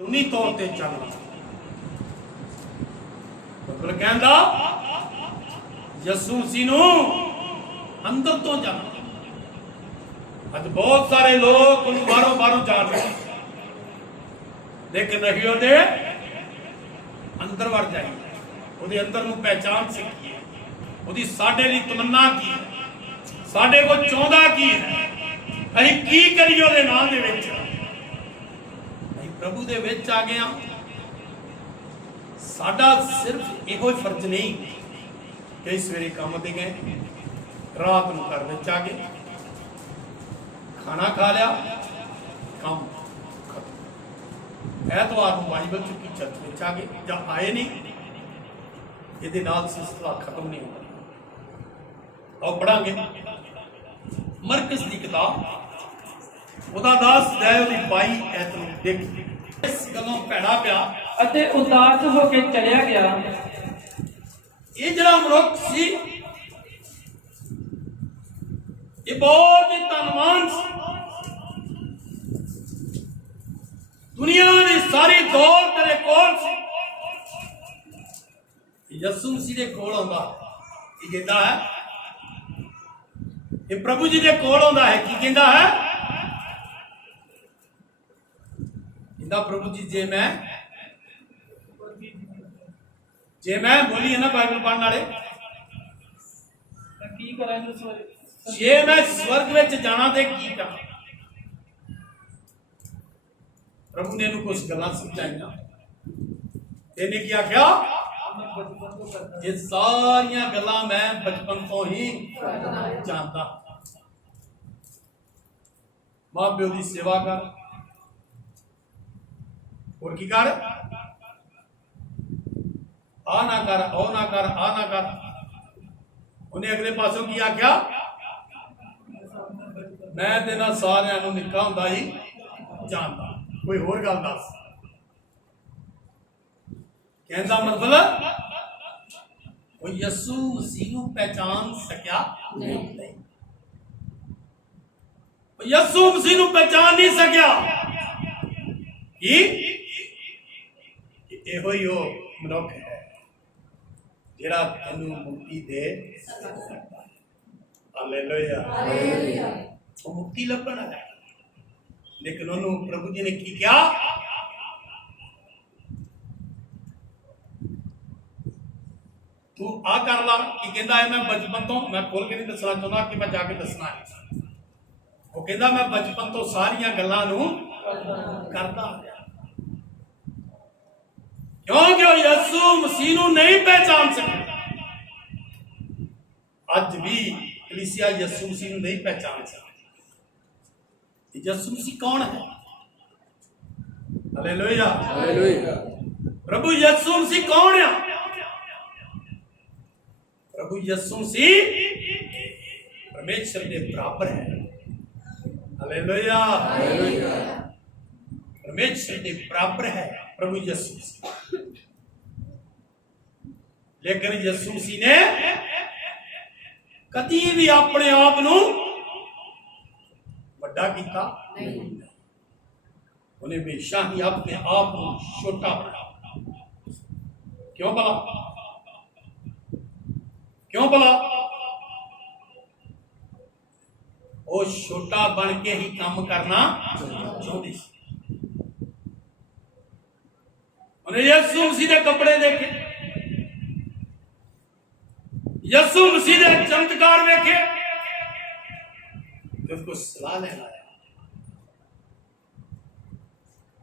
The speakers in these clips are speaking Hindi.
उन्हीं तौर पर चलना मतलब कहता यसू मसीह नूं अंदर तो जाना। अज बहुत सारे लोग बाहरों बाहरों जान रहे लेकिन नहीं होते अंदर वड़ जाइए ਉਹਦੇ अंदर ਨੂੰ पहचान सीखिए ਉਹਦੀ ਸਾਡੇ ਲਈ ਤਮੰਨਾ ਕੀ ਹੈ ਸਾਡੇ ਕੋਲ ਚਾਹੁੰਦਾ ਕੀ ਹੈ ਅਸੀਂ ਕੀ ਕਰੀਏ ਉਹਦੇ ਨਾਂ ਦੇ ਵਿੱਚ ਅਸੀਂ ਪ੍ਰਭੂ ਦੇ ਵਿੱਚ ਆ ਗਏ ਹਾਂ। ਸਾਡਾ ਸਿਰਫ ਇਹੋ ਹੀ ਫਰਜ਼ ਨਹੀਂ ਕਿ ਸਵੇਰੇ ਕੰਮ ਤੇ ਗਏ ਰਾਤ ਨੂੰ ਘਰ ਵਿੱਚ ਆ ਗਏ ਖਾਣਾ ਖਾ ਲਿਆ ਕੰਮ ਖਤਮ ਐਤਵਾਰ ਨੂੰ ਬਾਈਬਲ ਚੁੱਕੀ ਚਰਚ ਵਿੱਚ ਆ ਗਏ ਜਾਂ ਆਏ ਨਹੀਂ ਇਹਦੇ ਨਾਲ ਸਿਲਸਿਲਾ ਖਤਮ नहीं होगा। आओ पढ़ांगे मरकस की किताब ਉਹਦਾ 10 ਅਧਿਆਇ ਦੀ 22 ਐਤ ਨੂੰ ਦੇਖ ਇਸ ਗੱਲੋਂ ਭੈੜਾ ਪਿਆ ਅਤੇ ਉਦਾਸ ਹੋ ਕੇ ਚਲਿਆ ਗਿਆ। ਇਹ ਜਿਹੜਾ ਮਨੁੱਖ ਸੀ ਇਹ ਬਹੁਤ ਹੀ ਧਨਵਾਨ ਸੀ। ਦੁਨੀਆ ਦੀ ਸਾਰੀ ਦੌਲਤ ਤੇਰੇ ਕੋਲ ਸੀ। यसू मसीह दे कोल आउंदा की कहता है ये प्रभु जी दे कोल आउंदा है की कहता है कहता प्रभु जी जे मैं बोली है ना बाइबल पढ़ने वाले ਕੀ ਕਰਾਂ जे मैं स्वर्ग विच जाना ते की करा प्रभु ने कुछ गल्लां समझाइयां इन्हें क्या आख्या ये सारिया गल्लां मैं बचपन तो ही जानता। मां प्यो की सेवा कर और की कर आ ना कर ओ ना कर आ ना कर उन्हें अगले पासों की आख्या मैं तेना सारिया नूं निक्का हुंदा ही जानता। कोई होर गल दस कहता मतलब वो यसू मसीह नूं पहचान सकिया नहीं यसू मसीह नूं पहचान नहीं सकिया कि इहो ही वो मनुख है जिहड़ा तैनूं मुक्ति दे सकदा है। हालेलुया वो मुक्ति लभण है लेकिन उन्होंने प्रभु जी ने की क्या तू आ कर ला कि कहता है मैं बचपन तो मैं खोल के नहीं दसना चाहता कि मैं जाके दसना है वो कहता मैं बचपन तो सारिया गल्लां नूं करदा क्योंकि यसू मसीह नूं नहीं पहचान सके। अज भी कलीसिया यसू मसीह नूं नहीं पहचान सकती। यसू मसीह कौन है? हालेलुया हालेलुया प्रभु यसू मसीह कौन है? प्रभु यसू मसीह परमेश्वर के बराबर है। हालेलुया हालेलुया परमेश्वर के बराबर है प्रभु यसू मसीह। लेकिन यसू मसीह ने कदी भी अपने आप नूं वड्डा कीता नहीं। उन्हें हमेशा ही अपने आप को छोटा बनाया। क्यों भला क्यों भला वो छोटा बन के ही काम करना चाहती। उन्हें यसू मसीह के कपड़े देखे यसू मसीह के चमत्कार देखे तो उसको सलाह लेना है।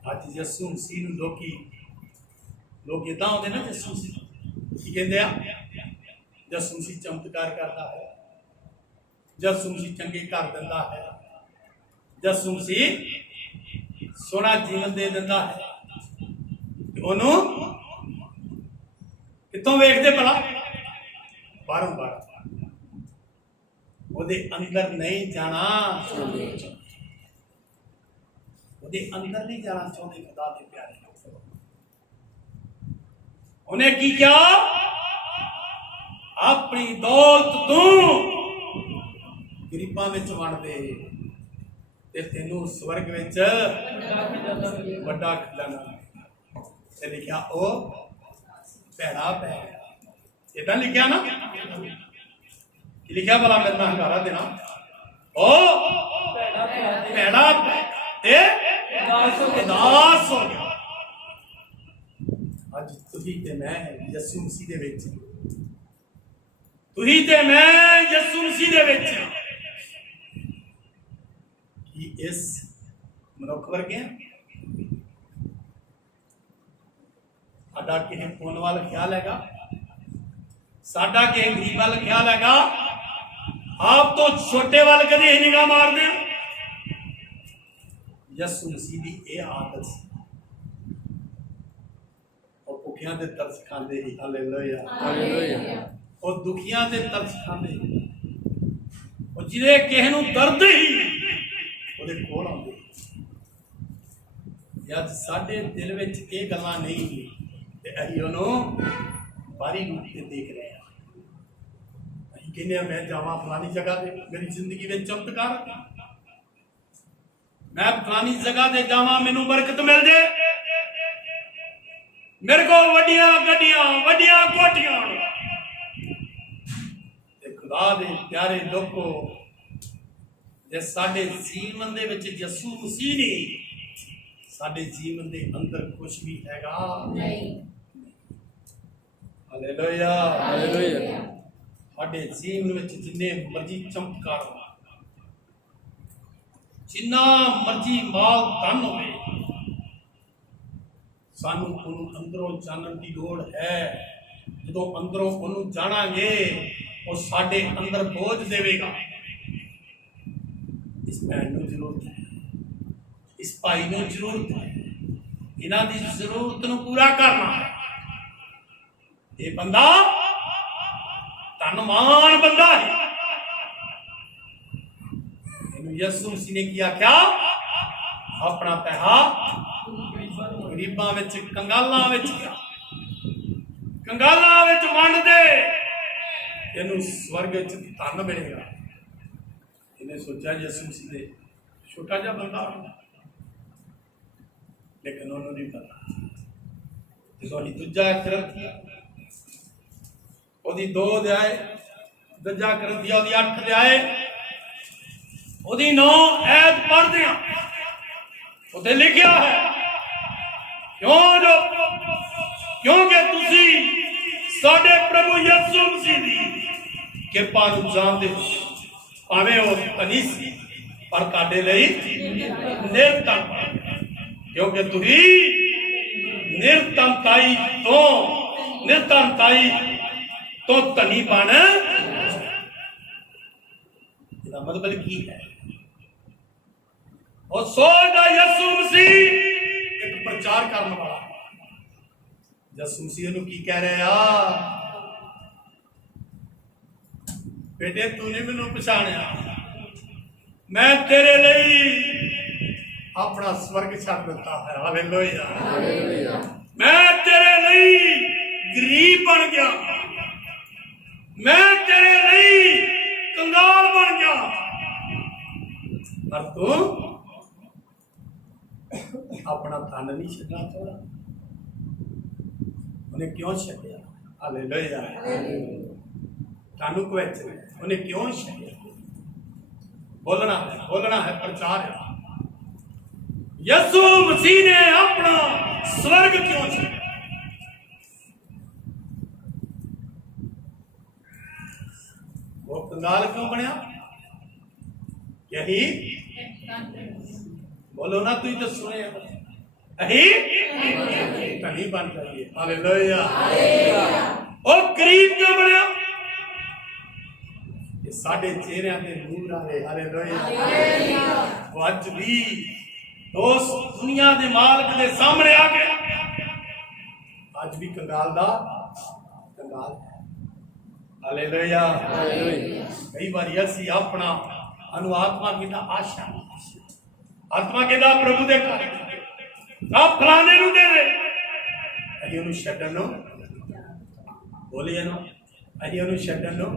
आज यसू मसीह लोग इदा होते ना यसू मसीह की कहते हैं यसू मसीह चमत्कार करता है यसू मसीह चंगे घर दिंदा है यसू मसीह सोना जीवन दे दिंदा है। ओनू कितों वेखते भला बारों बार ਉਹਦੇ अंदर नहीं जाना ਉਹਦੇ अंदर नहीं जाना चाहते खुदा के प्यारे। उन्हें की क्या अपनी दौलत तू गरीबां विच वंड दे ते तैनूं स्वर्ग विच वड्डा खजाना ਤੇ ਲਿਖਿਆ ਉਹ ਭੈੜਾ ਪੈ ਗਿਆ। ਇਦਾਂ ਲਿਖਿਆ ਨਾ, ਕੀ ਲਿਖਿਆ ਭਲਾ ਮੇਰੇ ਨਾਲ ਹੰਗਾਰਾ ਦੇਣਾ? ਉਹ ਭੈੜਾ ਤੇ ਉਦਾਸ ਹੋ ਗਿਆ। ਅੱਜ ਤੁਸੀਂ ਤੇ ਮੈਂ ਯਿਸੂ ਮਸੀਹ ਦੇ ਵਿੱਚ, ਤੁਸੀਂ ਤੇ ਮੈਂ ਯਿਸੂ ਮਸੀਹ ਦੇ ਵਿੱਚ ਕੀ ਇਸ ਮਨੁੱਖ ਵਰਗੇ ਆ? ਸਾਡਾ ਕਿਸੇ ਪੁੰਨ ਵੱਲ ਖਿਆਲ ਹੈਗਾ? ਸਾਡਾ ਕਿਸੇ ਗਰੀਬ ਵੱਲ ਖਿਆਲ ਹੈਗਾ? ਆਪ ਤੋਂ ਛੋਟੇ ਵੱਲ ਕਦੇ ਨਿਗਾਹ ਮਾਰਦੇ ਆ? ਯਿਸੂ ਮਸੀਹ ਦੀ ਇਹ ਆਦਤ ਸੀ। ਉਹ ਭੁੱਖਿਆਂ ਦੇ ਤਰਸ ਖਾਂਦੇ ਸੀ। Hallelujah, hallelujah. ਉਹ ਦੁਖੀਆਂ ਦੇ ਤਰਸ ਖਾਂਦੇ ਸੀ। ਉਹ ਜਿਹਦੇ ਕਿਸੇ ਨੂੰ ਦਰਦ ਹੀ ਉਹਦੇ ਕੋਲ ਆਉਂਦੇ। ਅੱਜ ਸਾਡੇ ਦਿਲ ਵਿੱਚ ਇਹ ਗੱਲਾਂ ਨਹੀਂ ਤੇ ਅਸੀਂ ਉਹਨੂੰ ਬਾਹਰੀ ਰੂਪ ਤੇ ਦੇਖ ਰਹੇ ਹਾਂ। ਅਸੀਂ ਕਹਿੰਦੇ ਮੈਂ ਜਾਵਾਂ ਫਲਾਨੀ ਜਗ੍ਹਾ ਤੇ, ਮੇਰੀ ਜ਼ਿੰਦਗੀ ਵਿੱਚ ਚਮਤਕਾਰ, मैं फलानी जगह से जावा मैनू बरकत मिल जाए, मेरे को वड्डियां गड्डियां वड्डियां कोठियां। खुदा दे प्यारे लोगो, जे साडे जीवन दे विच यीशु मसीह नहीं, साडे जीवन दे अंदर कुछ भी हैगा नहीं। Hallelujah, hallelujah. साडे जीवन विच जिन्ने मर्जी चमत्कार, जिन्ना मर्जी माल धन होवे, सानू उन्होंने अंदरों जानन की लोड़ है। जो अंदरों उन्होंने जानांगे वो साडे अंदर बोझ देवेगा। इस भैन नूं जरूरत है, इस भाई नूं जरूरत है, इन्हां दी जरूरत नूं पूरा करना है। ये बंदा धनवान बंदा है। यीशु मसीह ने किया क्या? अपना पैसा गरीबां विच, कंगालां विच गया, कंगालां विच वंड दे, इहनूं स्वर्ग विच धन मिलेगा। इन्हें सोचा यीशु मसीह दे छोटा जिहा बंदा, लेकिन उन्होंने नहीं पता। जो असीं दूजा करंथिया ओहदी 2 अध्याय, दूजा करंथिया ओहदी 8 अध्याय ओदी 9 ऐत पढ़ते हैं, उसे लिखा है क्योंकि तुसी साडे प्रभु यीशु मसीह दी किरपा नूं जानदे हो, भावें वो धनी सी पर तुहाडे लई निरधन, क्योंकि तुसी निरधनताई तो धनी बन। इसका मतलब की है? और सोचा यीशु मसीह एक प्रचार करने वाला है। यीशु मसीह नूं की कह रहे आ? बेटे तूने मैनू पछाणिया, मैं तेरे लिए अपना स्वर्ग छड्ड दिता है। Hallelujah, hallelujah. मैं तेरे लिए गरीब बन गया, मैं तेरे लिए कंगाल बन गया, पर तू अपना धन नहीं छड्डना चाहता। उन्हें क्यों छड्डिया? हालेलुया, धन क्वेश्चन है, उन्हें क्यों छड्डिया? बोलना है, प्रचार है। यीशु मसीह ने अपना स्वर्ग क्यों छड्डिया? वो कंगाल क्यों बनया? यही बोलो ना, तू तो सुने धनी बन जाइए। हालेलुया। और गरीब क्यों बनया? ये साडे चेहरे पे नूर आवे। हालेलुया। वो अज भी उस दुनिया के मालिक के सामने आ गया, अज भी कंगाल दा कंगाल है। Hallelujah, hallelujah. कई बार असी अपना अनु आत्मा की आशा, आत्मा के प्रभु दे आप फलाने नूं दे दे, असीं उहनूं छड्डण नूं बोलिए ना, असीं उहनूं छड्डण नूं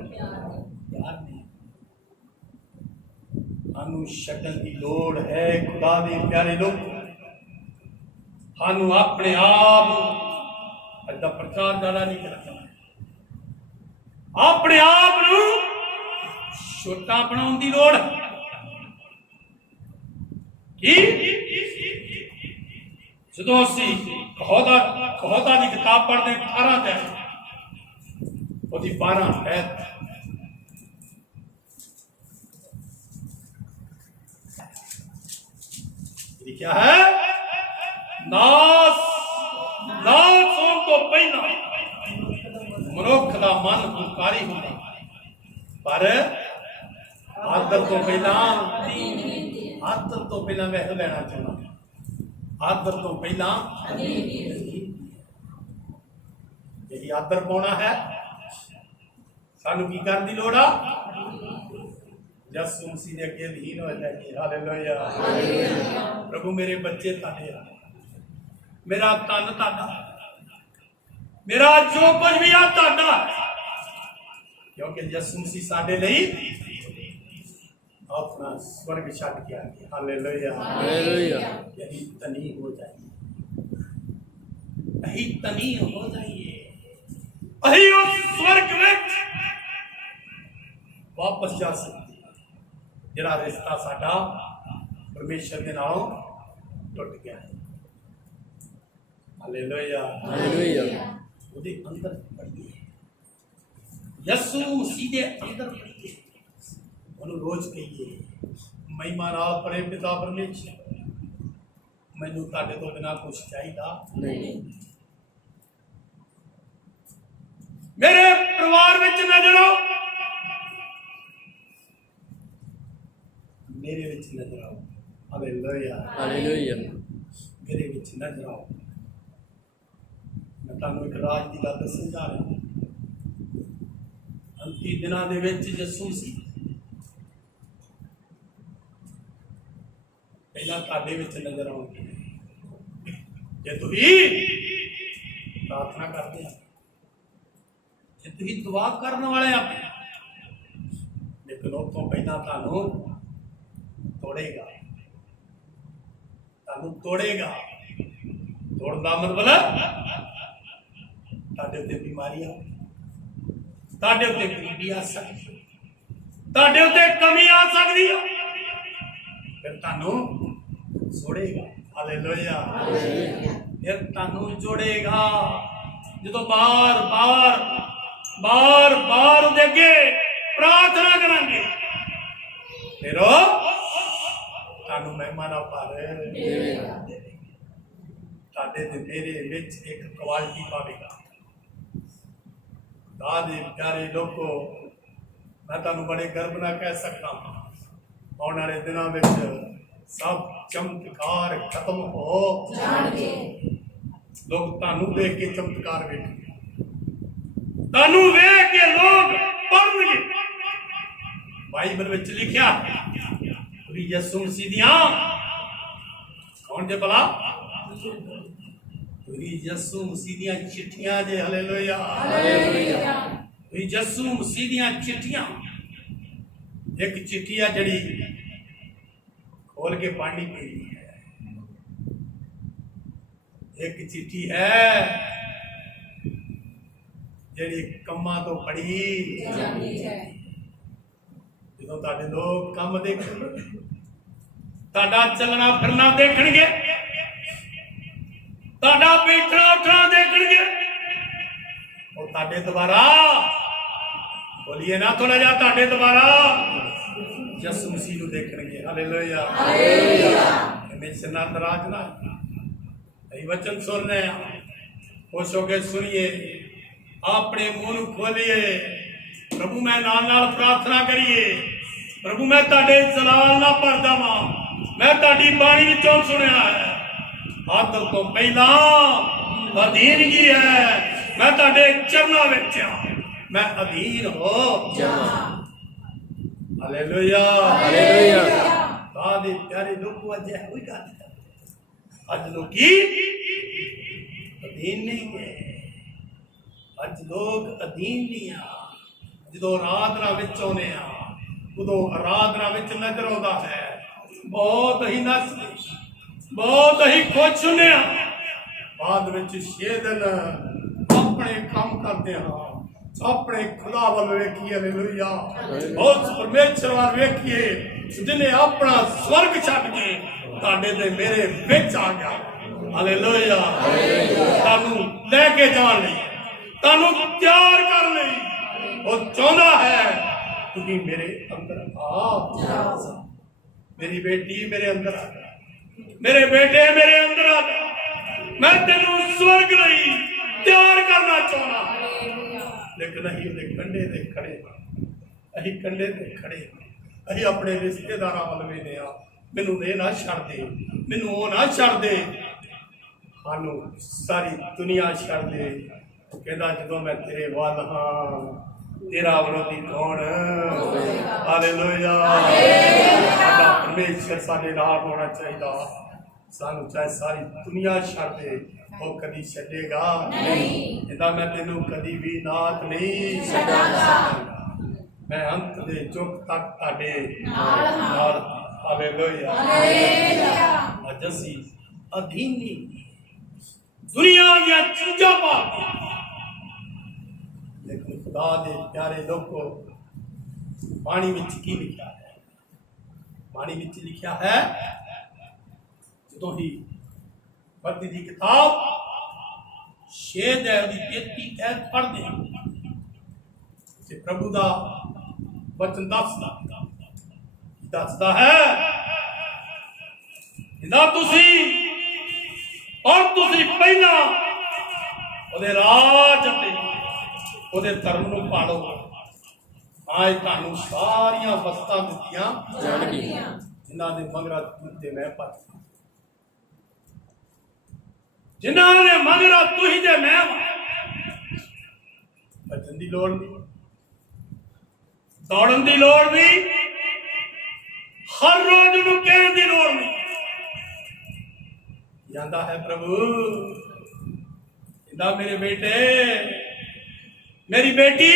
तैयार नहीं। सानूं छड्डण की लोड़ है। खुदा दे प्यारे लोग, सानू अपने आप अज का प्रचार ज्यादा नहीं करना, अपने आप नू छोटा बनाने की लोड़ की। जो असी कहोदा की किताब पढ़ते 18 वो 12 क्या है, नास होने तो पहला मनुख का मन हुंकारी होता, पर आदर तो पहला मैं लेना चाहना, आदर तो पहला यही आदर पाना है। सानू की करने की लोड़ आ, यसू मसीह ने अगे अधीन हो जाइए। हालेलुया। प्रभु मेरे बच्चे ताड़े, मेरा तन ताड़ा, मेरा जो कुछ भी आ ताड़ा, क्योंकि यसू मसीह साडे लई अपना स्वर्ग छड़ के आ गया। हालेलुया। यही तनी हो जाइए, यही तनी हो जाइए, यही उस स्वर्ग में वापस जा सकते जरा रिश्ता साडा परमेश्वर के नालों टुट गया है। हालेलुया। ਉਹਦੇ अंदर पढ़िए, यसू मसीह के अंदर पढ़िए, ਉਹਨੂੰ रोज कहिए, महिमा नाल परे पिता परमेश्वर मैनू ਤੁਹਾਡੇ ਤੋਂ बिना कुछ चाहिए नहीं, मेरे परिवार में नजर आओ, मेरे विच नजर आओ। हालेलुया। मेरे विच नजर आओ। मैं तुहानू एक राज की गल समझा रहा, अंतिम दिनों दे विच यसू मसीह पहला तुहाडे विच नजर आउणगे। जे तुसीं प्रार्थना करते हैं, जे तुसीं दुआ करने वाले हैं, लेकिन उस तो पहला तुहानू तोड़ेगा, तोड़ेगा। तोड़दा मतलब तुहाडे उत्ते बीमारी आ, तुहाडे उत्ते गरीबी आ सकदी, तुहाडे उत्ते कमी आ सकदी है, फिर तुहानू जोड़ेगा। हालेलुया। फिर तुहानू जोड़ेगा। जो बार बार उहदे अगे प्रार्थना करांगे, फिर महिमा ना भर तुहाडे ते मेरे विच एक क्वालिटी पावेगा। दादे प्यारे लोगो, मैं तुहानू बड़े गर्व नाल कह सकता हूं, आने वाले दिनों में सब चमत्कार खत्म हो जाएंगे। लोग तुहानू देख के चमत्कार वेखेंगे, तुहानू वेख के लोग पढ़नगे। बाइबल में लिखा यसू मसीह दियां कौन जे भला यसू मसीह दियां चिट्ठियां जे। हालेलुया। यसू मसीह दियां चिट्ठियां, एक चिट्ठी है जड़ी खोल के पढ़नी पड़ी है, एक चिट्ठी है जड़ी कम्मा तो पढ़ी जाती है। जो तुहाडे लोग कम देखणगे, तुहाडा चलना फिरना देखणगे, तुहाडा बैठना उठना देखणगे, और तुहाडे दोबारा बोलिए ना थोड़ा जा, तुहाडे दोबारा यसू मसीह नू देखणगे। हालेलुया। हमेशा नाराज ना वचन सुनने खुश होके सुनिए, अपने मुंह नू खोलिए। प्रभु मैं नाल नाल प्रार्थना करिए, प्रभु मैं तुहाडे जलाल ना भरदा वां, मैं तुहाडी बाणी विचों सुनिया है, आदर तो पहला अधीनगी है, मैं तुहाडे चरनां विच मैं अधीन हो जावां। हालेलुया। दादे प्यारे लोगों, अज कोई गल अज लोग अधीन नहीं है, अज लोग अधीन नहीं आ। जो आराधना विच आउंदे आ, उदों आराधना विच नजर आउंदा है बहुत ही नचदे, बहुत ही खुश हुंदे आ, बाद ਵਿੱਚ 6 ਦਿਨ ਆਪਣੇ ਕੰਮ ਕਰਦੇ ਹਾਂ ਆਪਣੇ ਖੁਦਾ ਵੱਲ ਵੇਖੀਏ ਹਾਲੇਲੂਇਆ ਉਸ ਪਰਮੇਸ਼ਰ ਵੱਲ ਵੇਖੀਏ ਜਿਹਨੇ ਆਪਣਾ ਸਵਰਗ ਛੱਡ ਕੇ ਤੁਹਾਡੇ ਤੇ ਮੇਰੇ ਵਿੱਚ ਆ ਗਿਆ ਹਾਲੇਲੂਇਆ ਤੁਹਾਨੂੰ ਲੈ ਕੇ ਜਾਣ ਲਈ ਤੁਹਾਨੂੰ ਤਿਆਰ ਕਰਨ ਲਈ ਉਹ ਚਾਹੁੰਦਾ ਹੈ ਤੁਸੀਂ ਮੇਰੇ ਅੰਦਰ ਆ मेरी बेटी मेरे अंदर आ मेरे बेटे मेरे अंदर आ मैं तेनू स्वर्ग नहीं तैयार करना चाहना लेकिन अही उहदे कंडे ते खड़े अही कंडे ते खड़े अही अपने रिश्तेदारां वल वेखदे आ मैनू ये ना छड़ दे मैनू वो ना छड़ दे सानू सारी दुनिया छड़ दे कहंदा जदों मैं तेरे वल हां तेरा विरोधी कौन हालेलुया परमेश्वर साडे नाल होना चाहिए सानू चाहे सारी दुनिया छड़ दे वो कदी छड्डेगा नहीं इदा मैं तेनू कदी भी नाथ नहीं छड्डांगा मैं अंत दे जुग तक ताडे नाल हालेलुया अज असीं अधीनी दुनिया दी चीज़ां पा लेकिन खुदा दे प्यारे लोगों पानी विच की लिखा है पानी विच लिखा है जो ही मत्ती दी किताब 6 अध्याय 33 ऐत पढ़दे हां ते प्रभु दा वचन दसदा है इदा तुसी और तुसी पहला ओदे राज ते ਉਹਦੇ ਧਰਮ ਨੂੰ ਪਾਲੋ आज ਤੁਹਾਨੂੰ ਸਾਰੀਆਂ ਵਸਤਾਂ ਦਿੱਤੀਆਂ ਜਾਣਗੀਆਂ ਜਿਨ੍ਹਾਂ ਦੇ ਮਗਰਾ ਤੇ ਮੈਂ ਪਾ ਜਿਨ੍ਹਾਂ ਨੇ ਮਗਰਾ ਤੁਸੀਂ ਤੇ ਮੈਂ ਭੱਜਣ ਦੀ ਲੋੜ ਨਹੀਂ ਦੌੜਨ ਦੀ ਲੋੜ ਨਹੀਂ ਹਰ ਰੋਜ਼ ਨੂੰ ਕਹਿਣ ਦੀ ਲੋੜ ਨਹੀਂ ਜਾਂਦਾ ਹੈ ਪ੍ਰਭੂ ਇੰਦਾ ਮੇਰੇ ਬੇਟੇ मेरी बेटी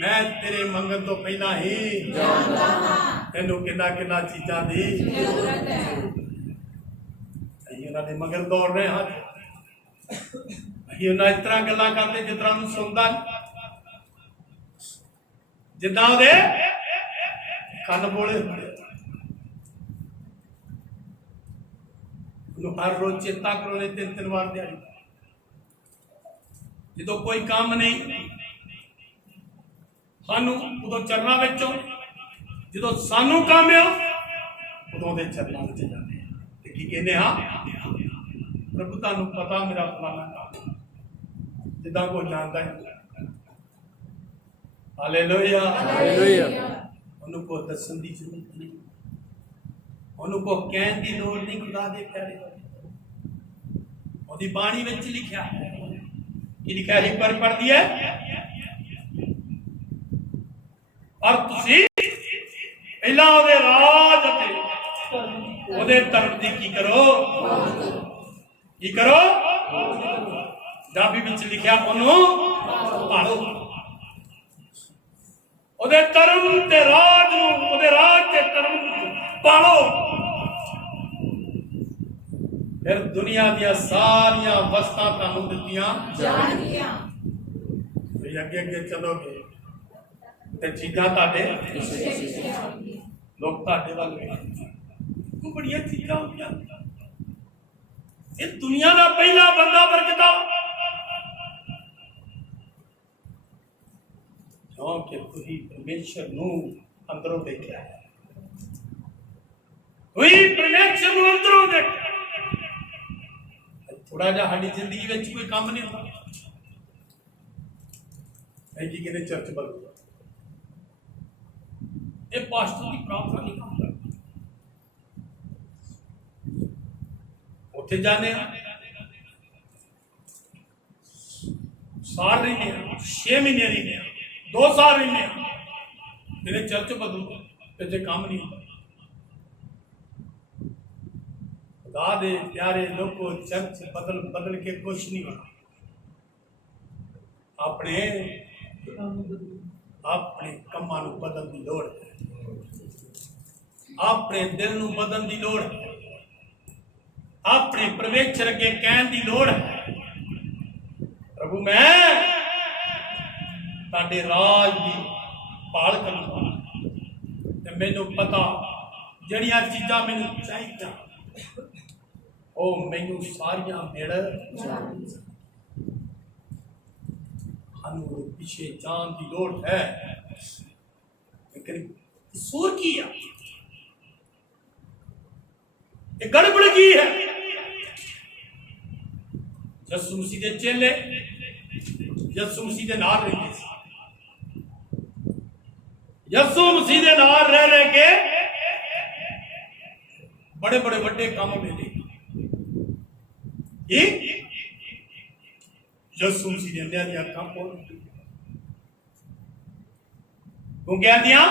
मैं तेरे मंगन तो पहला ही जानता हां तेनू किन्ना चीज़ां दी जरूरत है अहीं उन्हां दे मगर दौड़ रहे हां अहीं उन्हां इस तरह गल्लां करदे जिस तरह नूं सुनदा जिद्दां दे ਕੰਨ ਬੋਲੇ ਉਹਨੂੰ ਹਰ ਰੋਜ਼ ਚੇਤਾ ਕਰਾਉਣੇ 3 ਵਾਰ ਦਿਹਾੜੀ ਜਦੋਂ ਕੋਈ ਕੰਮ ਨਹੀਂ ਸਾਨੂੰ ਉਦੋਂ ਚਰਨਾਂ ਵਿੱਚੋਂ ਜਦੋਂ ਸਾਨੂੰ ਕੰਮ ਆ ਉਦੋਂ ਦੇ ਚਰਨਾਂ ਵਿੱਚ ਜਾਂਦੇ ਆ ਤੇ ਕੀ ਕਹਿੰਦੇ ਆ ਪ੍ਰਭੂ ਤੁਹਾਨੂੰ ਪਤਾ ਮੇਰਾ ਫਲਾਣਾ ਕੰਮ ਜਿੱਦਾਂ ਕੋਈ ਜਾਣਦਾ ਹੈ ਹਾਲੇਲੂਇਆ ਹਾਲੇਲੂਇਆ ਉਹਨੂੰ ਕੋ ਦੱਸਣ ਦੀ ਜ਼ਰੂਰਤ ਨਹੀਂ ਉਹਨੂੰ ਕੋ ਕਹਿਣ ਦੀ ਲੋੜ ਨਹੀਂ ਖੁਦਾ ਦੇ ਪਿਆਰੇ ਉਹਦੀ ਬਾਣੀ ਵਿੱਚ ਲਿਖਿਆ ਹੈ कि लिखा है एक बार पढ़ दिया और तुसी पहला ओदे राज ते ओदे धर्म दी की करो दाबी विच लिखा ओनु पालो ओदे धर्म ते राज नु ओदे राज ते धर्म पालो फिर दुनिया दी सारियां वस्तां तुहानू दित्तियां जाणगीआं तुसीं अगे अगे चलोगे ते चीज़ां तुहाडे लोग तुहाडे वल वेखणगे बड़ियां चीज़ां होंदियां इस दुनिया दा पहला बंदा बरकता क्योंकि तुसीं परमेश्वर नूं अंदरों देखिया है तुसीं परमेश्वर नूं अंदरों देखिया थोड़ा जा हमारी जिंदगी में कोई काम नहीं होता कहते चर्च बदल ये पास्टर की प्रार्थना नहीं काम करती उत्थे जाने साल रही 6 महीने रही 2 साल रही मेरे चर्च बदलो तो काम नहीं होता खुदा दे प्यारे लोगों चर्च बदल बदल के कुछ नहीं होना अपने अपने कमां नूं बदलण दी लोड़ है अपने दिल नूं बदलण दी लोड़ है अपने परमेश्वर अगे कहने की लोड़ है, प्रभु मैं ताड़े राज की भाल करूंगा ते मैनू पता जड़ियां चीज़ां मैनू चाहिए वो मैनू सारियां मिल जाणगियां। सानू पिछे जान की लोड़ है, लेकिन कसूर की है, ये गड़बड़ की है। यसू मसीह के चेले यसू मसीह के नाल रहते थे, यसू मसीह के नाल रह रह के बड़े बड़े बड़े काम मिले। यसू मसीह ने अंधिया दी अखां खोल गूंगिया दियां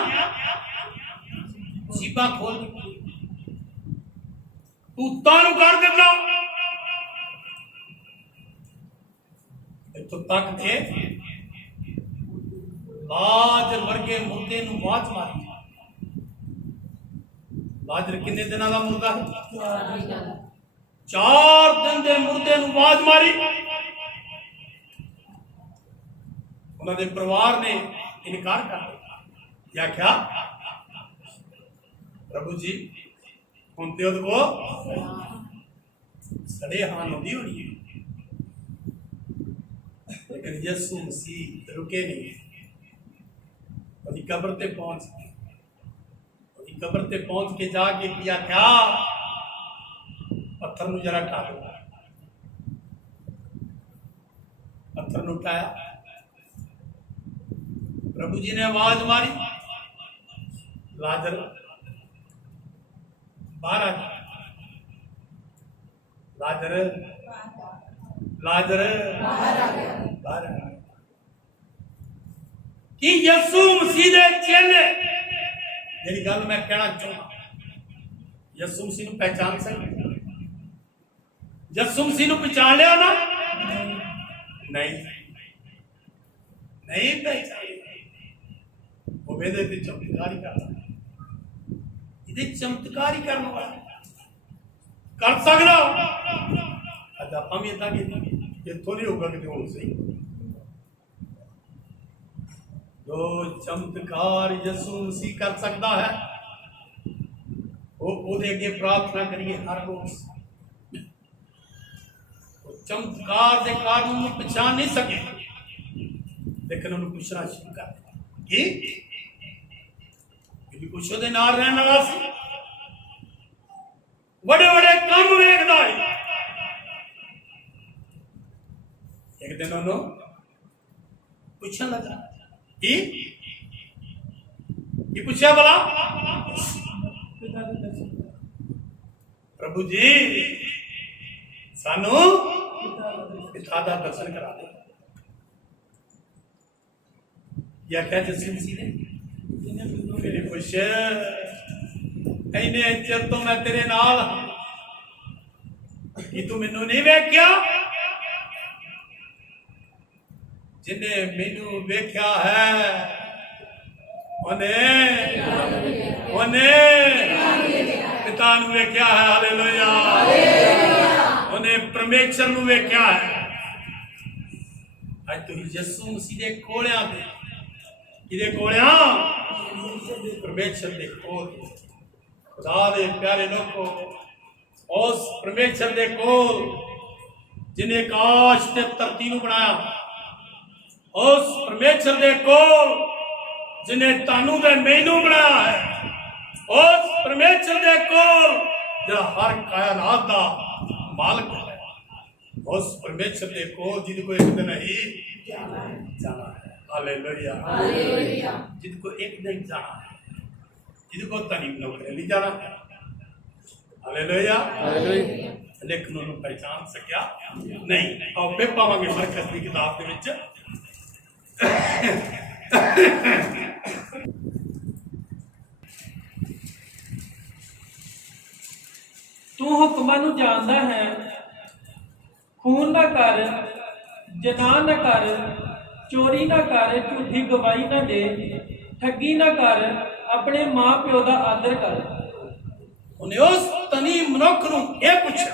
जीभां खोल भूतां नूं कर दिता। इत्थों तक के लाजर वर्गे मुर्दे नूं आवाज मारी। लाजर किन्ने दिनां दा मुर्दा है? 4 दिन दे मुर्दे नूं आवाज मारी। उन्होंने परिवार ने इनकार कर दिया, क्या क्या प्रभु जी हम तो को सड़े हान होती होनी है, लेकिन यसू मसीह रुके नहीं। कब्र ते पहुंच के जाके किया क्या, पत्थर नूं जरा उठा दो। पत्थर नूं उठाया, प्रभु जी ने आवाज मारी, लाजर बाहर आ जा, लाजर लाजर बाहर आ गया। कि यसू मसीह दे चेले, मेरी गल मैं कहना चाहता, यसू मसीह नूं पहचान सकते? यसू मसीह नूं पहचान लिया ना? नहीं नहीं पहचान। वो मेरे ते चमत्कारी करता, इहदे चमत्कारी करने वाला कर सकदा। अज आपां भी इदां कीता, इत्थों नहीं होगा किते होर सही। जो चमत्कार यसू मसीह कर सकता है, वो ओदे अगे प्रार्थना करिए हर रोज। चमत्कार के कारण उन्हें पहचान नहीं सके, लेकिन उन्हें पूछना शुरू कर दिया कि कुछ ओदे नाल रहने वाला सी, बड़े बड़े काम वेखदा है। एक दिन उन्होंने पूछने लगा कि पूछा भला, प्रभु जी सानू पिता दा दर्शन करा दे। या क्या यसू मसीह ने फिर पूछे, इन्ने चिर तो मैं तेरे नाल कि तू मैनू नहीं वेख्या? जिन्हें मैनू वेख्या है उन्हें पिता नू वेख्या है। हालेलुया। उन्हें परमेश्वर नू वेख्या है। आज तो यसू मसीह दे कोलियां ते किदे कोलियां? परमेश्वर दे कोल। खुदा दे प्यारे लोगों, उस परमेश्वर दे कोल जिन्हें आकाश ते धरती नू बनाया, उस परमेश्वर दे कोल जिन्हें तानू दे मैनू बनाया है, उस परमेश्वर दे कोल जो हर कायनात दा मालिक है, उस परमेश्वर दे कोल जिद को एक दिन ही जाना है। हालेलुया। जिद को एक दिन जाना है, जिद को तारीफ नौकरी नहीं जाना है। हालेलुया। लेकिन उन्होंने पहचान सकिया नहीं। और फिर पावांगे मरकज की किताब के विच तू हुक्मां नूं जानदा है, खून ना कर, जना ना कर, चोरी ना कर, झूठी गवाही ना दे, ठगी ना कर, अपने मां प्यो का आदर कर। उन्हें उस तनी मनुख नूं यह पूछा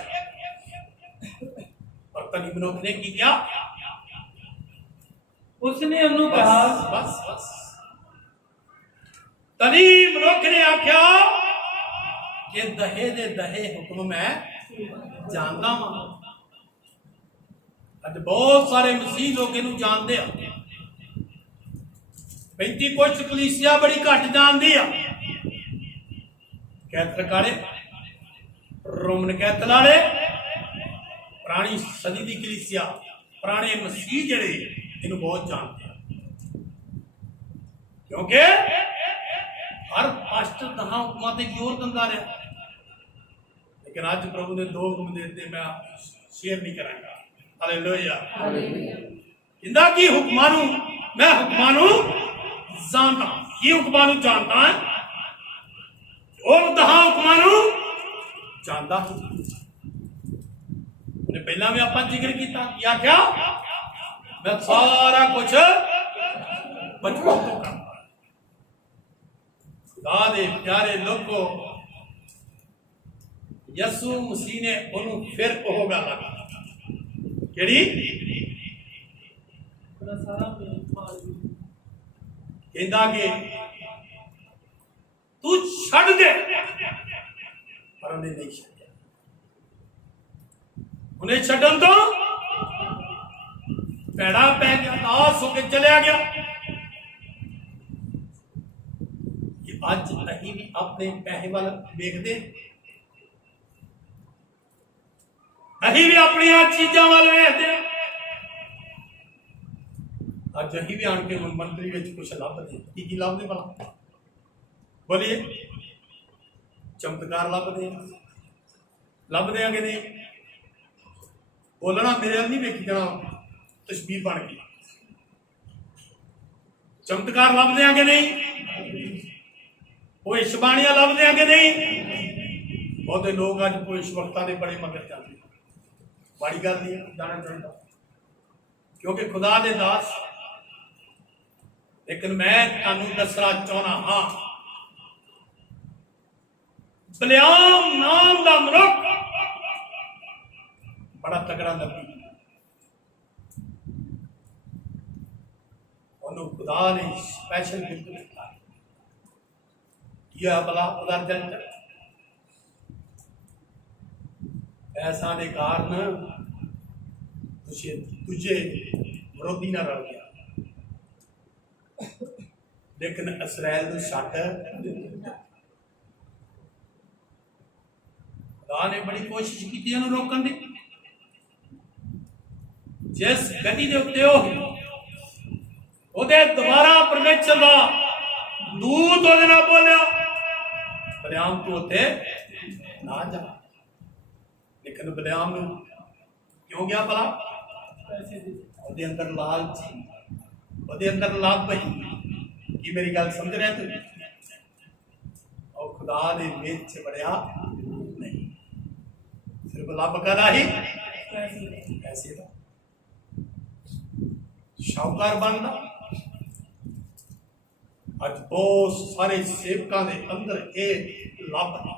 धनी मनुख ने की किया? उसने उन्होंने कहा, बस बस धनी मनुख ने आख्या कि दहे दे दहे हुक्म मैं जानता वा। अज बहुत सारे मसीह लोग इनू जानते हैं, पैंती कुछ कलीसिया बड़ी घट जानती है। कैथलिक वाले, रोमन कैथल वाले, पुरानी सदी की कलीसिया, पुराने मसीह जड़े इन्हू बहुत जानते हैं, क्योंकि हर पास्टर दहा हुक्मां ते जोर दिंदा रहा। लेकिन अज प्रभु ने 2 हुक्म देते, मैं शेयर नहीं करांगा। हालेलुया। इंदा की हुक्मां नू मैं हुक्मां नू जानता, की हुक्मां नू जानता है, और 10 हुक्मां नू जानता। उन्हें पहला भी आप जिक्र किया, क्या क्या मैं सारा कुछ बचपन तो करता। खुदा दे प्यारे लोगों, यसू मसीह ने उन्होंने फिर ओह गल केड़ी कहंदा कि तू छड़ दे, पर उन्हें नहीं छड्या। उन्हें छड्डन तो पैड़ा पै गया, दास होके चलिया गया। अज अहीं भी अपने पैसे वाल वेखदे, अहीं भी अपनी चीजा वाल वेखदे। अज अहीं भी आन के मंत्री विच कुछ लभदे, की लभदे भला बोलिए? चमत्कार लभदे, लभदे आ कि नहीं? बोलना मेरे नहीं वेखी जाना तस्वीर बन गई। चमत्कार लभदे आ कि नहीं? भविष्यवाणियां लभदे आ कि नहीं? बहुते लोग अज भविष्यवक्ता के बड़े मगर जाते, बड़ी गल नहीं जाना चाहता, क्योंकि खुदा दे दास। लेकिन मैं तुहानू दसना चाहना हाँ, बिलेआम नाम दा मनुख बड़ा तगड़ा नबी, उन्होंने खुदा ने स्पेशल गिफ्ट दिता। यह भला उदा रिजल्ट पैसा के कारण तुझे विरोधी ना रल गया, लेकिन इसराइल को छड्ड खुदा ने बड़ी कोशिश की रोकने की। जिस गति के उत्ते ओदे दोबारा परमेश्वर का दूत ओदे नाल बोलिया, बिलेआम तू उत्ते ना जा। लेकिन बिलेआम क्यों गया भला? ओदे अंदर लालच, ओदे अंदर लाभ ही। की मेरी गल समझ रहे तू? और खुदा ने मेज च बड़िया नहीं, सिर्फ लाभ करा ही पैसे का शाहूकार बनना। अज बहुत सारे सेवकों के अंदर एक लाभ है।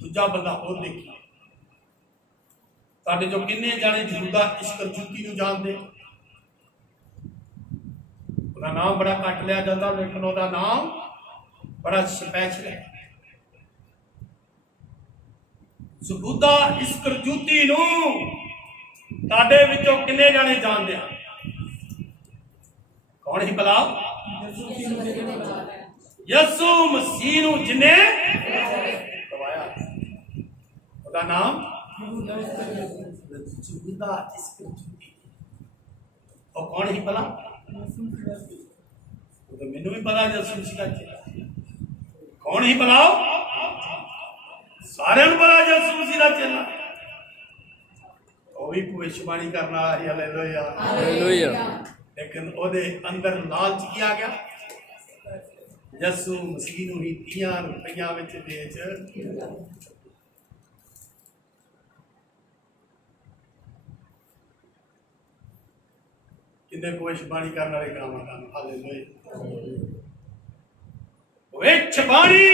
दूजा बंदा और देखिए, साडे जो किन्ने जाने यहूदा इस्करयोती नूं जानदे, उसका नाम बड़ा कट लिया जाता, लेकिन उसका नाम बड़ा स्पैशल है। यहूदा इस्करयोती नूं साडे विचों किन्ने जाने जानदे हैं? कौन ही भला? यसू मसीह नूं जिन्ने गवाया, उसका नाम यहूदा इस्करयोती। और कौन ही भला? तो मैनू भी पता यसू मसीह का कौन ही भला? सारे पता यसू मसीह का चेला। वो भी भविष्यवाणी करना है, हालेलुया हालेलुया। लेकिन ओदे अंदर लालच किया गया, यसू मसीह नूं ही 30 रुपया विच बेच किन्ने भविष्यवाणी करने वाले काम करन। हालेलुया। भविष्यवाणी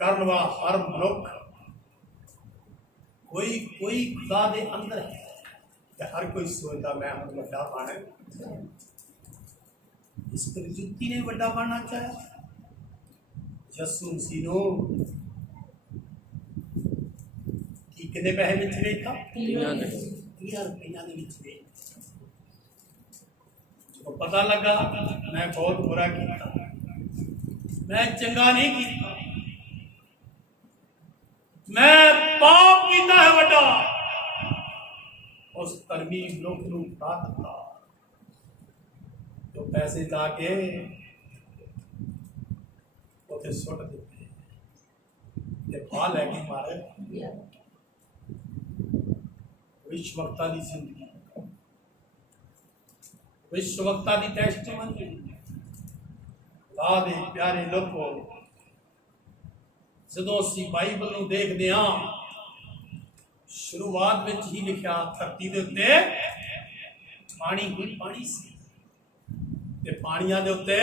करने वाला हर मनुख कोई कोई खुदा दे अंदर है ते हर कोई सोचता मैं हम बड़ा पाना है। इस पर जुत्ती ने बड़ा पाना चाहा। यसू मसीह नो कि कितने पैसे विच वेचता 30 रुपया दे विच वेच। जो पता लगा मैं बहुत बुरा किया, मैं चंगा नहीं किया, मैं पाप किया है बड़ा, उस धर्मी लोग नूं उठा दिता। जो पैसे जाके उसे सुट दिते ते पा लैके मारे। विश्ववक्ता दी जिंदगी, विश्ववक्ता दी टेस्टिमनी। खुदा दे प्यारे लोगों, जदों असीं बाइबल नूं देखदे हां, शुरुआत विच ही लिखिआ धरती दे उत्ते पानी ही पानी सी ते पानियां दे उत्ते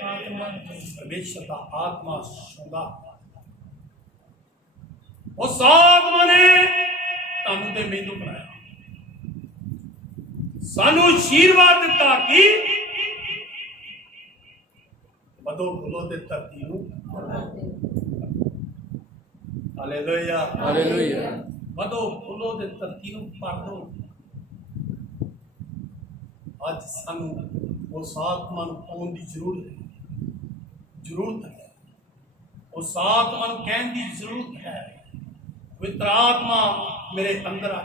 परमेश्वर दा आत्मा छाउंदा। उस आत्मा ने तुहानूं ते मैनूं बनाया, सानू आशीर्वाद दिता कि बदो फुलो ते धरती नूं। Hallelujah hallelujah. बदो फुलो ते धरती नूं भर दो। अज सानू उस आत्मा नूं पाउण दी जरूरत है। उस आत्मा नूं कहण दी जरूरत है, पवित्र आत्मा मेरे अंदर आ।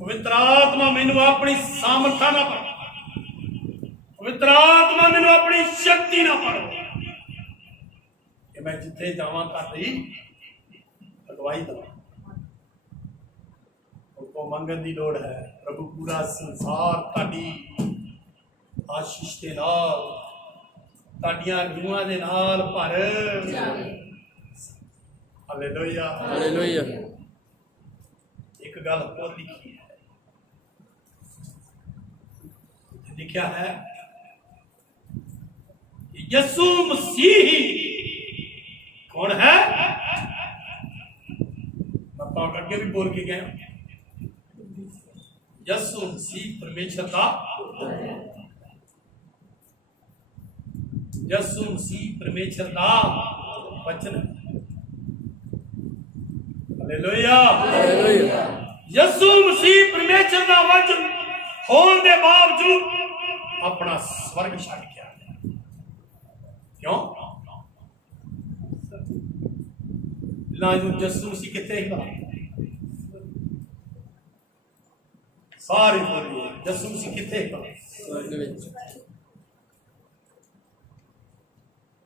पवित्र आत्मा मैनू अपनी सामर्था ना पर, पवित्र आत्मा मैनू अपनी शक्ति ना पर, कि मैं जिथे जावां ताड़ी अगवाई दवां। उनको मंगन की लोड़ है। प्रभु पूरा संसार ताड़ी आशीष के नाल, ताड़ियां रूहां दे नाल भर जावे। Hallelujah hallelujah. एक गल और लिखी है, लिखा है यसू मसीह कौन है। मैं तो आगे भी बोल के गया, यसू मसीह परमेश्वर का, यसू मसीह परमेश्वर का वचन। Hallelujah hallelujah. यसू मसीह परमेश्वर का वचन होने के बावजूद अपना स्वर्ग छड़ के आ गया। क्यों? यसू मसीह कितने ही सारे बोलिए, यसू मसीह कितने ही स्वर्ग विच।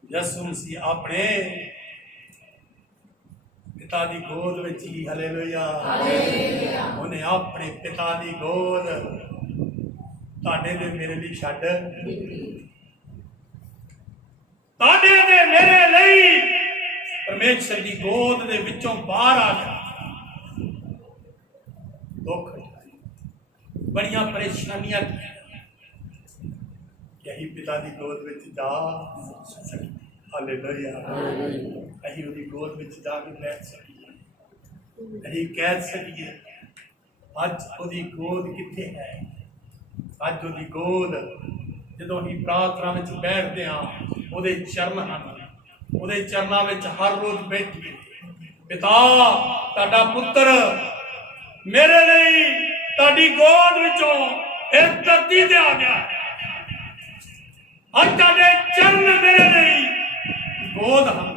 यसू मसीह अपने पिता दी गोद विच ही। हालेलुया उन्हें अपने पिता दी गोद ताड़े दे मेरे लिए छड्ड, ताड़े दे मेरे लिए परमेश्वर की गोद दे विचों बाहर आ गया। दुख बड़ियां परेशानियां, यही पिता की गोद विच जा सके। हालेलुया असीं उहदी गोद विच जाके बैठ सकीए, असीं कह सकीए अज उहदी गोद कित्थे है। अज उहदी गोद जदों असीं प्रार्थना विच बैठदे हां, उहदे चरण हन, उहदे चरनां विच हर रोज बैठीए। पिता तुहाडा पुत्र मेरे लिए तुहाडी गोद विचों इस धरती ते आ गया। अज तुहाडे चरण मेरे लिए गोद हन,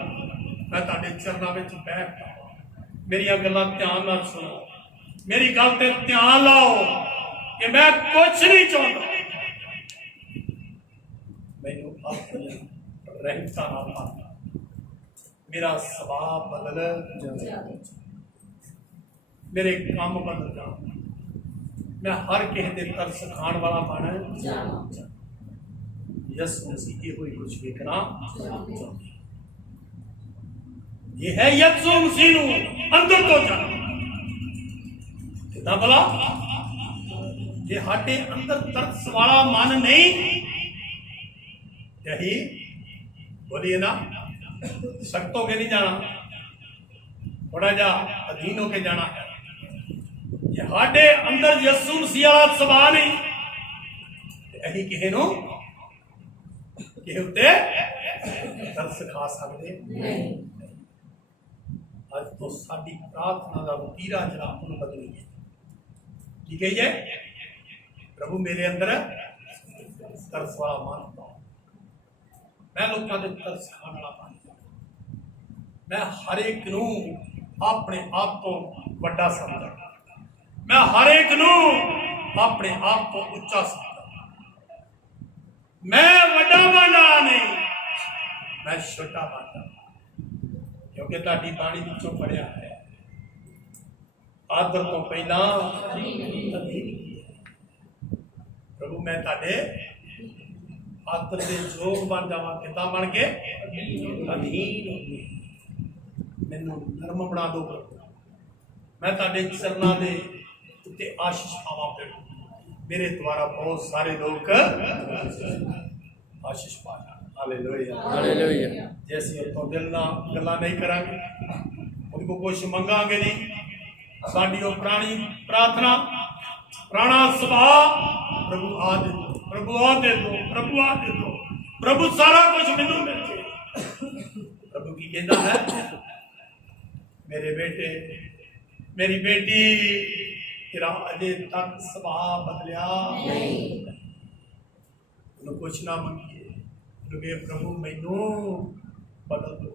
मैं तुहाडे चरनां विच बैठदा। मेरियां गल्लां ध्यान नाल सुनो, मेरी गल ते ध्यान लाओ कि मैं कुछ नहीं चाहता। मैनू अपनी रहमतां नाल भर, मेरा सुभाव बदल जाए, मेरे काम बदल जाए, मैं हर किसी दे तरस खाण वाला बन जावां। यसू मसीह ये कोई कुछ देखना चाहते। ये है यसू मसीह नूं अंदर तो जाना। कितना भला जे हाडे अंदर तरस वाला मन नहीं, यही बोलिए ना, सख्त होके नहीं जाना। थोड़ा जा अधीन होके जाना है। जे साडे अंदर यसू मसीह वाला सुभाव नहीं असीं किसी नूं किसी उत्ते तरस खा सकते नहीं। अज तो साडी प्रार्थना का वतीरा जरा उन्होंने बदलीए की कहिए प्रभु मेरे अंदर तरस वाला मन पाओ, मैं लोगों के तरस खाने वाला बन जाऊं, मैं हर एक नूं अपने आप तो वड्डा समझा, मैं हर एक नूं अपने आप को उच्चा समझा, मैं वड्डा बनना नहीं मैं छोटा बनना, क्योंकि ताड़ी बाणी विचों पढ़िया है आदर तो पहला प्रभु मैं ताड़े आदर के जोग बन जावा किता बन के अधीन मैनू धर्म बना दो प्रभु, मैं ताड़े चरणों के उत्ते आशीष पावा प्रभु, मेरे द्वारा बहुत सारे लोग आशीष पाया। Hallelujah hallelujah. जैसे तो दिल ना गल्ला नहीं करांगे उनको कुछ मंगांगे नहीं, साडी ओ पुरानी प्रार्थना पुराना स्वभाव प्रभु आ दे दो, प्रभु आ दे दो, प्रभु आ दे दो, प्रभु सारा कुछ मैनू मिल जाए। प्रभु की कहना है मेरे बेटे मेरी बेटी तेरा अजे तक स्वभाव बदलिया नहीं, कुछ ना मंगिए प्रभु मैनू बदल दो,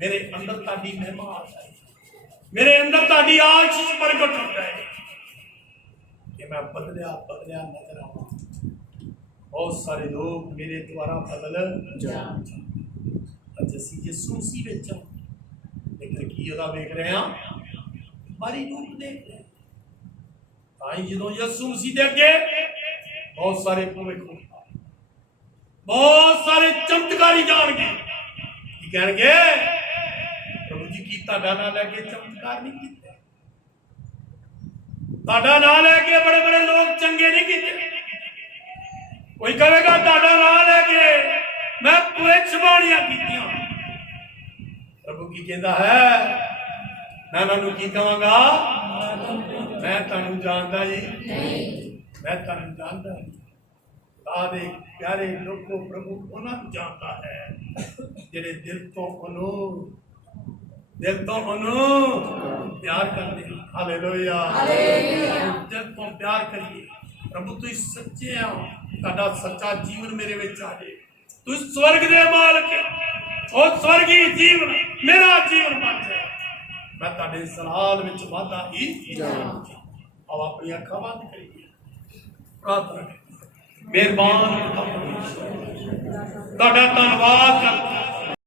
मेरे अंदर ताड़ी महिमा आ जाए, मेरे अंदर ताड़ी आशीष प्रगट हो जाए कि मैं बदलिया बदलिया नजर आवा। बहुत सारे लोग मेरे द्वारा बदल जाए असी यसू मसीह विच लेकिन की ओदा वेख रहे हैं हमारी रूप देख रहे हैं ताई जो यसू मसीह दे अगे बहुत सारे भविख बहुत सारे चमत्कारी जाणगे की कहणगे प्रभु जी की ताड़ा ना लैके चमत्कार नहीं कीते, ताड़ा ना लैके बड़े बड़े लोग चंगे नहीं कीते, कोई कहेगा ताड़ा ना लैके मैं भविष्यवाणियां कीतियां। प्रभु की कहता है मैं उन्होंने की कहांगा मैं तुहानू जानदा जी नहीं, मैं तुहानू जानदा नहीं। आदे प्यारे लोगों प्रभु उन्हें जानता है जेरे दिल तो प्यार करते हैं। हालेलुया दिल तो प्यार करिए प्रभु तू सच्चे हो, ताड़ा सच्चा जीवन मेरे विच आ जाए, तू स्वर्ग दे मालिक और स्वर्गी जीवन मेरा जीवन बन जाए, मैं ताड़े सलाल विच वादा ही अब अपनी अखां बंद करिए प्रार्थना मेहरबान धन्यवाद करता